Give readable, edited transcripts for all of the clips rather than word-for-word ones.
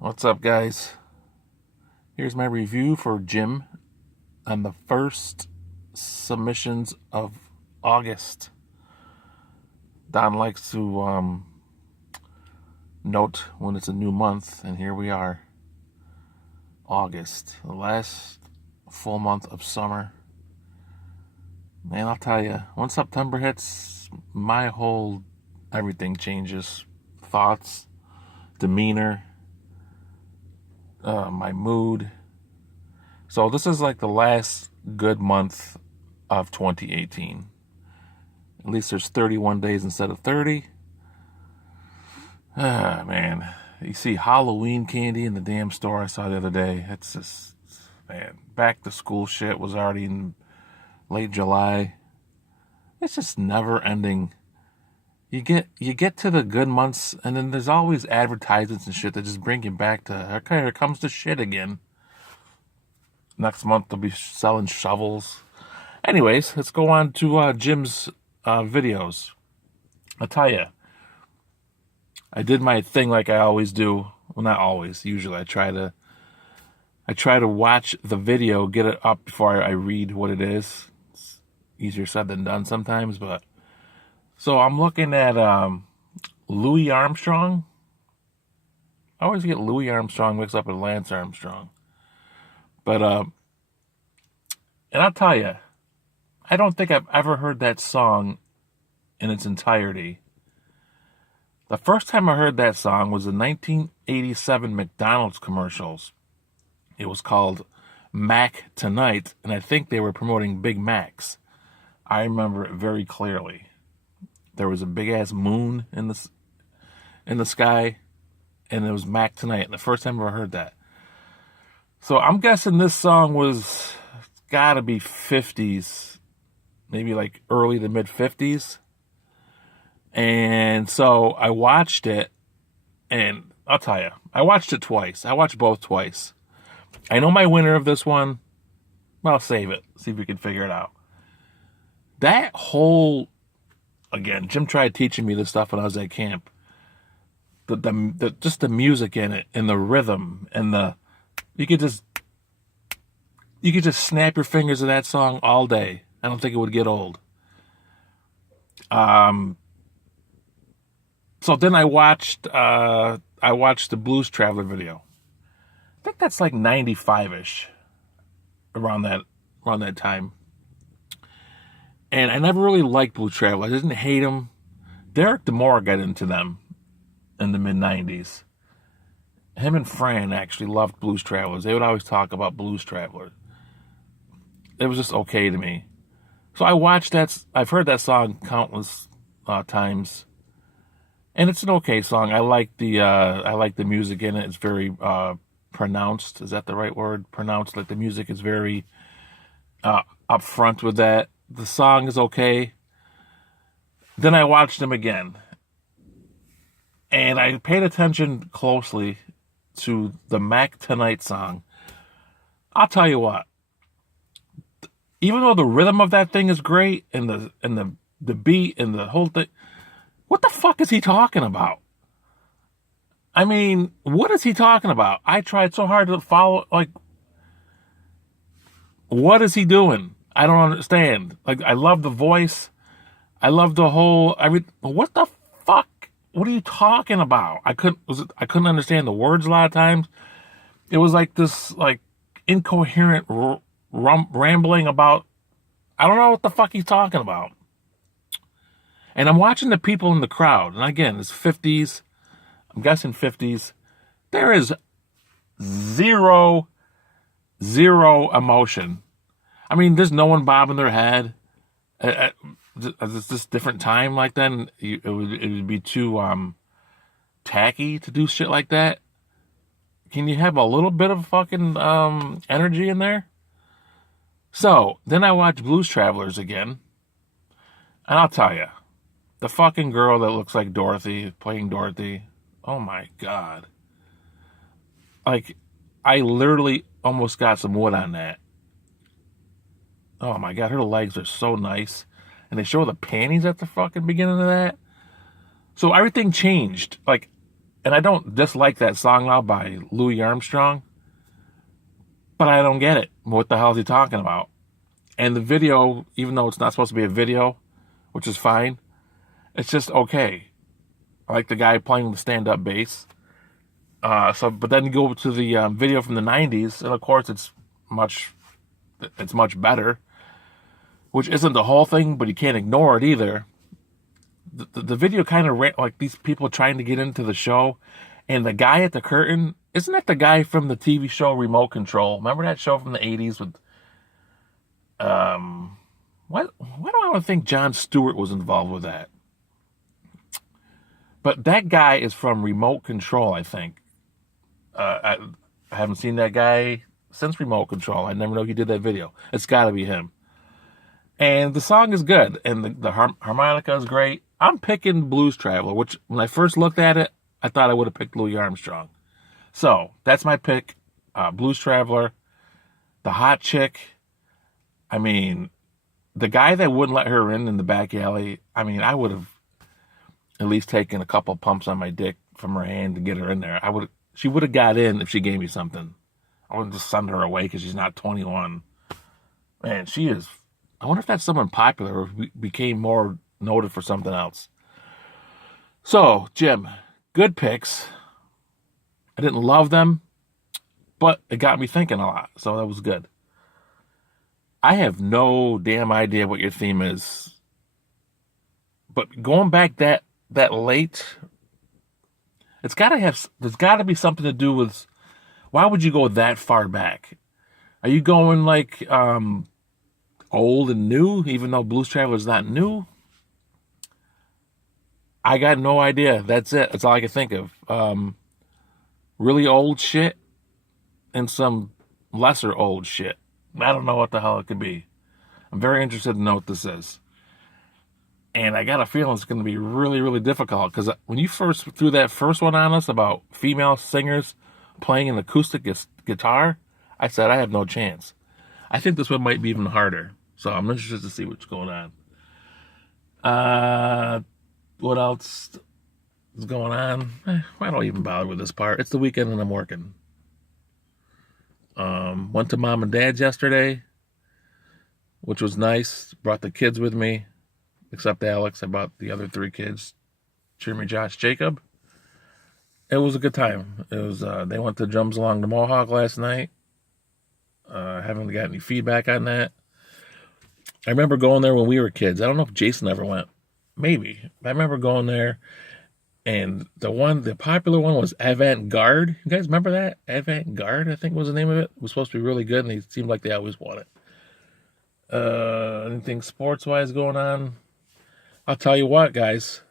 What's up, guys? Here's my review for Jim on the first submissions of August. Don likes to note when it's a new month, and here we are, August, the last full month of summer. Man, I'll tell you, once September hits, my whole everything changes. Thoughts, demeanor, my mood. So this is like the last good month of 2018. At least there's 31 days instead of 30. Ah, man. You see Halloween candy in the damn store I saw the other day. It's just, man, back to school shit was already in late July. It's just never ending. You get to the good months, and then there's always advertisements and shit that just bring you back to, okay, here comes the shit again. Next month they'll be selling shovels. Anyways, let's go on to Jim's videos. I'll tell you, I did my thing like I always do. Well, not always. Usually I try to watch the video, get it up before I read what it is. It's easier said than done sometimes, but so I'm looking at Louis Armstrong. I always get Louis Armstrong mixed up with Lance Armstrong. But and I'll tell you, I don't think I've ever heard that song in its entirety. The first time I heard that song was in 1987 McDonald's commercials. It was called Mac Tonight, and I think they were promoting Big Macs. I remember it very clearly. There was a big-ass moon in the sky, and it was Mac Tonight, and the first time I ever heard that. So I'm guessing this song was gotta be 50s, maybe like early to mid 50s. And so I watched it, and I'll tell you, I watched it twice. I watched both twice. I know my winner of this one. Well, I'll save it. See if we can figure it out. That whole, again, Jim tried teaching me this stuff when I was at camp. The just the music in it, and the rhythm, and you could just snap your fingers at that song all day. I don't think it would get old. So then I watched the Blues Traveler video. I think that's like 95-ish, around that time. And I never really liked Blues Traveler. I didn't hate them. Derek DeMore got into them in the mid-90s. Him and Fran actually loved Blues Travelers. They would always talk about Blues Travelers. It was just okay to me. So I watched that. I've heard that song countless times. And it's an okay song. I like the music in it. It's very pronounced. Is that the right word? Pronounced. Like the music is very upfront with that. The song is okay. Then I watched them again, and I paid attention closely to the Mac Tonight song. I'll tell you what. Even though the rhythm of that thing is great, and the beat and the whole thing. What the fuck is he talking about? I mean, what is he talking about? I tried so hard to follow, like, what is he doing? I don't understand. Like, I love the voice. I love the whole, what the fuck? What are you talking about? I couldn't understand the words a lot of times. It was like this, like, incoherent rambling about, I don't know what the fuck he's talking about. And I'm watching the people in the crowd. And again, it's 50s. I'm guessing 50s. There is zero emotion. I mean, there's no one bobbing their head. It's this different time like that. It would be too tacky to do shit like that. Can you have a little bit of fucking energy in there? So, then I watched Blues Travelers again. And I'll tell you. The fucking girl that looks like Dorothy, playing Dorothy. Oh my God. Like, I literally almost got some wood on that. Oh my God, her legs are so nice. And they show the panties at the fucking beginning of that. So everything changed. Like, And I don't dislike that song now by Louis Armstrong, but I don't get it. What the hell is he talking about? And the video, even though it's not supposed to be a video, which is fine, it's just okay. I like the guy playing the stand-up bass. But then you go to the video from the 90s, and of course it's much better, which isn't the whole thing, but you can't ignore it either. The video kind of like these people trying to get into the show, and the guy at the curtain, isn't that the guy from the TV show Remote Control? Remember that show from the 80s with, why do I want to think Jon Stewart was involved with that? But that guy is from Remote Control, I think. I haven't seen that guy since Remote Control. I never know he did that video. It's got to be him. And the song is good, and the harmonica is great. I'm picking Blues Traveler, which when I first looked at it, I thought I would have picked Louis Armstrong. So that's my pick, Blues Traveler. The hot chick, I mean, the guy that wouldn't let her in the back alley, I mean, I would have at least taken a couple pumps on my dick from her hand to get her in there. She would have got in if she gave me something. I wouldn't just send her away because she's not 21. Man, she is. I wonder if that's someone popular or became more noted for something else. So, Jim, good picks. I didn't love them, but it got me thinking a lot. So that was good. I have no damn idea what your theme is. But going back that late, there's got to be something to do with, why would you go that far back? Are you going like old and new, even though Blues Traveler is not new? I got no idea. That's it. That's all I can think of. Really old shit and some lesser old shit. I don't know what the hell it could be. I'm very interested to know what this is. And I got a feeling it's going to be really, really difficult, because when you first threw that first one on us about female singers playing an acoustic guitar, I said I have no chance. I think this one might be even harder. So I'm interested to see what's going on. What else is going on? I don't even bother with this part. It's the weekend and I'm working. Went to mom and dad's yesterday, which was nice. Brought the kids with me, except Alex. I brought the other 3 kids, Jeremy, Josh, Jacob. It was a good time. It was. They went to Drums Along the Mohawk last night. Haven't got any feedback on that. I remember going there when we were kids. I don't know if Jason ever went. Maybe. I remember going there, and the popular one was Avant Garde. You guys remember that? Avant Garde, I think was the name of it. It was supposed to be really good, and they seemed like they always won it. Anything sports-wise going on? I'll tell you what, guys.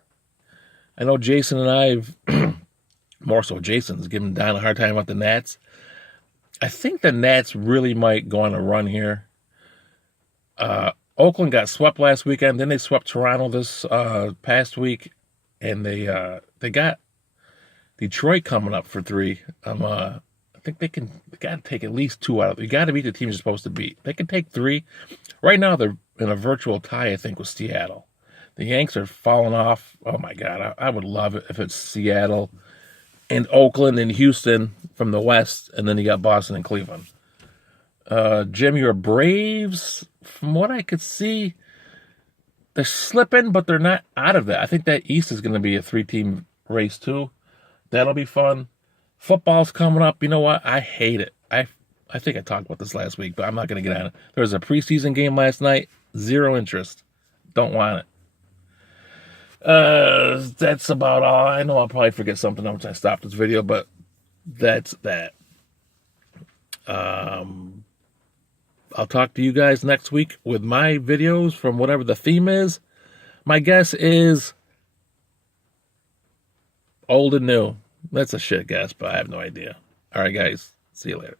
I know Jason and I've, more so Jason's giving Don a hard time about the Nats. I think the Nats really might go on a run here. Oakland got swept last weekend. Then they swept Toronto this past week, and they got Detroit coming up for 3. I think they got to take at least 2 out of it. You got to beat the team you're supposed to beat. They can take 3. Right now they're in a virtual tie, I think, with Seattle. The Yanks are falling off. Oh my God, I would love it if it's Seattle and Oakland and Houston from the West, and then you got Boston and Cleveland. Jim, your Braves, from what I could see, they're slipping, but they're not out of that. I think that East is going to be a 3-team race too. That'll be fun. Football's coming up. You know what? I hate it. I think I talked about this last week, but I'm not going to get on it. There was a preseason game last night. 0 interest. Don't want it. That's about all. I know I'll probably forget something once I stop this video, but that's that. I'll talk to you guys next week with my videos from whatever the theme is. My guess is old and new. That's a shit guess, but I have no idea. All right, guys. See you later.